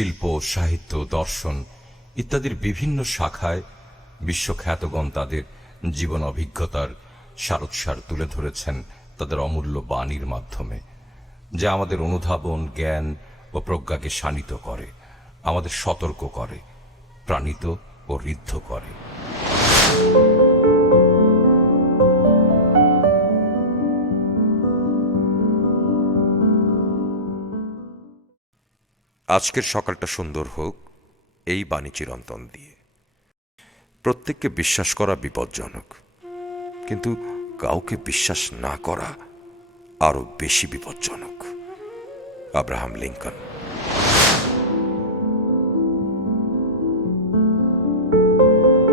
শিল্প, সাহিত্য, দর্শন ইত্যাদির বিভিন্ন শাখায় বিশ্বখ্যাতগণ তাদের জীবন অভিজ্ঞতার সারোৎসার তুলে ধরেছেন তাদের অমূল্য বাণীর মাধ্যমে, যা আমাদের অনুধাবন, জ্ঞান ও প্রজ্ঞাকে শানিত করে, আমাদের সতর্ক করে, প্রাণিত ও ঋদ্ধ করে। আজকের সকালটা সুন্দর হোক এই বাণী চিরন্তন দিয়ে। প্রত্যেককে বিশ্বাস করা বিপজ্জনক, কিন্তু কাউকে বিশ্বাস না করা আরো বেশি বিপজ্জনক। Abraham Lincoln.